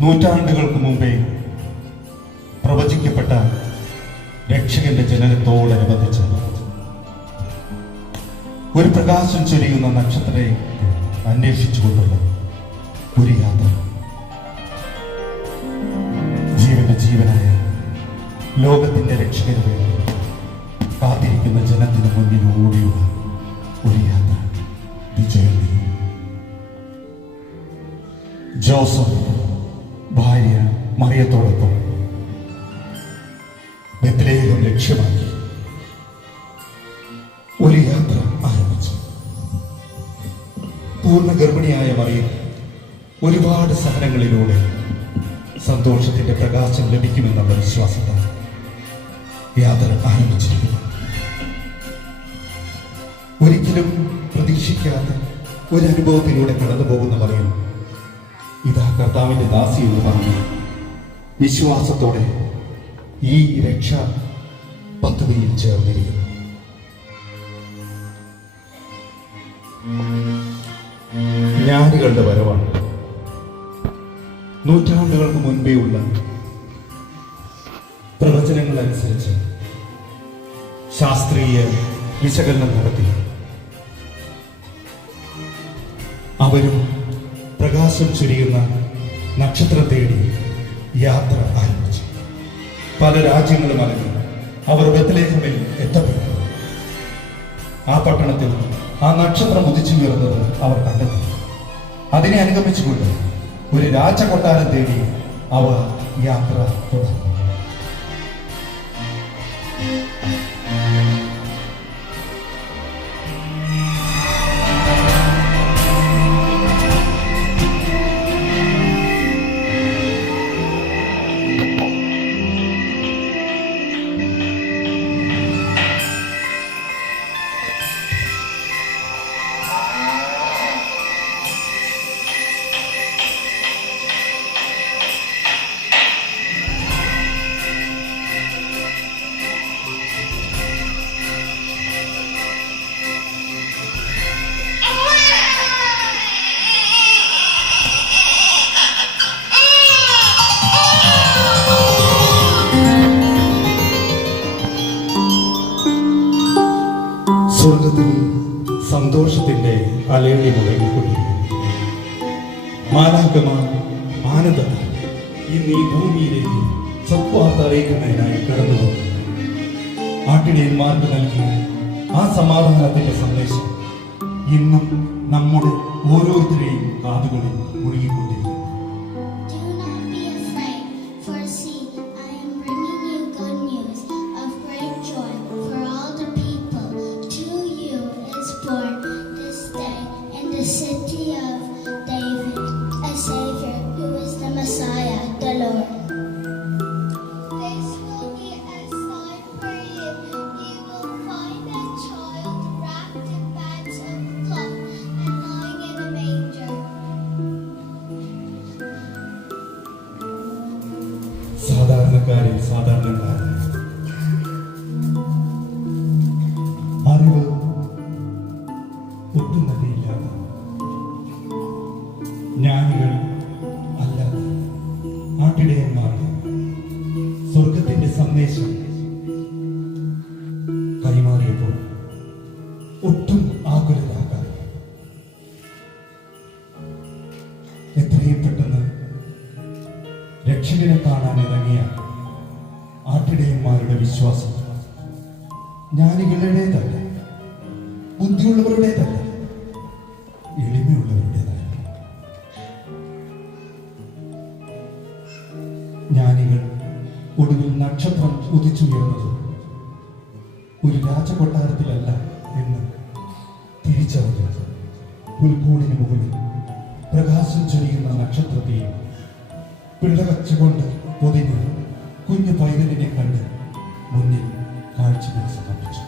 നൂറ്റാണ്ടുകൾക്ക് മുമ്പേ പ്രവചിക്കപ്പെട്ട രക്ഷകന്റെ ജനനത്തോടനുബന്ധിച്ച് ഒരു പ്രകാശം ചൊരിയുന്ന നക്ഷത്രത്തെ അന്വേഷിച്ചുകൊണ്ടുള്ള ഒരു യാത്ര. ജീവന്റെ ജീവനായ ലോകത്തിന്റെ രക്ഷകന് വേണ്ടി കാത്തിരിക്കുന്ന ജനത്തിന് മുന്നിൽ ഓടിയുള്ള ഒരു യാത്ര. ജോസഫ് ഭാര്യ മറിയത്തോടൊപ്പം ബെത്ലഹേം ലക്ഷ്യമാക്കി ഒരു യാത്ര ആരംഭിച്ചു. പൂർണ്ണ ഗർഭിണിയായ മറിയം ഒരുപാട് സഹനങ്ങളിലൂടെ സന്തോഷത്തിന്റെ പ്രകാശം ലഭിക്കുമെന്നുള്ള വിശ്വാസത്താൽ യാത്ര ആരംഭിച്ചിരിക്കുന്നു. ഒരിക്കലും പ്രതീക്ഷിക്കാത്ത ഒരു അനുഭവത്തിലൂടെ കടന്നു പോകുന്ന മറിയം ഇതാ കർത്താവിന്റെ ദാസി എന്ന് പറഞ്ഞു വിശ്വാസത്തോടെ ഈ രക്ഷാ പദ്ധതിയിൽ ചേർന്നിരിക്കുന്നു. ജ്ഞാനികളുടെ വരവാണ്. നൂറ്റാണ്ടുകൾക്ക് മുൻപേ ഉള്ള പ്രവചനങ്ങൾ അനുസരിച്ച് ശാസ്ത്രീയ വിശകലനം നടത്തി അവരും പ്രകാശം ചൊരിയുന്ന നക്ഷത്രം തേടി യാത്ര ആരംഭിച്ചു. പല രാജ്യങ്ങളും അറിഞ്ഞു അവർ ബെത്ലഹേമിൽ എത്തപ്പെട്ടു. ആ പട്ടണത്തിൽ ആ നക്ഷത്രം ഉദിച്ചുയർന്നത് അവർ കണ്ടെത്തി. അതിനെ അനുഗമിച്ചുകൊണ്ട് ഒരു രാജകൊട്ടാരം തേടി അവർ യാത്ര തുടർന്നു. സ്വർഗത്തിൽ സന്തോഷത്തിന്റെ അലയടി മുഴങ്ങിക്കൊണ്ടിരിക്കുന്നു. മാലാഖമാർ ആനന്ദത്തിൽ ഇന്ന് ഈ ഭൂമിയിലേക്ക് സത്വാർത്ത അറിയിക്കുന്നതിനായി കടന്നു പോകുന്നു. ആട്ടിടയന്മാർക്ക് നൽകിയ ആ സമാധാനത്തിന്റെ സന്ദേശം ഇന്നും നമ്മുടെ ഓരോരുത്തരെയും കാതുകളിൽ മുഴുകിക്കൊണ്ടിരിക്കുന്നു. സാധാരണക്കാരിൽ സാധാരണക്കാരൻ അറിവ് ഒട്ടും തന്നെയില്ലാത്ത ജ്ഞാനികൾ അല്ലാത്ത ആട്ടിടയന്മാർക്ക് സ്വർഗത്തിന്റെ സന്ദേശം കൈമാറിയപ്പോൾ ഒട്ടും ആകുലരാകാതെ എത്രയും പെട്ടെന്ന് രക്ഷകനെ കാണാൻ ഇറങ്ങിയ ആട്ടിടയന്മാരുടെ വിശ്വാസം ജ്ഞാനികളുടേതല്ല, ബുദ്ധിയുള്ളവരുടേതല്ല, എളിമയുള്ളവരുടേതായിരുന്നു. ജ്ഞാനികൾ ഒടുവിൽ നക്ഷത്രം ഉദിച്ചുയർന്നത് ഒരു രാജകൊട്ടാരത്തിലല്ല എന്ന് തിരിച്ചറിഞ്ഞു പുൽക്കൂടിന് മുകളിൽ പ്രകാശം ചൊരിയുന്ന നക്ഷത്രത്തെയും പിള്ളവച്ചുകൊണ്ട് പൊതിഞ്ഞ് കുഞ്ഞു പൈതലിനെ കണ്ട് മുന്നിൽ കാഴ്ചകൾ സമർപ്പിച്ചു.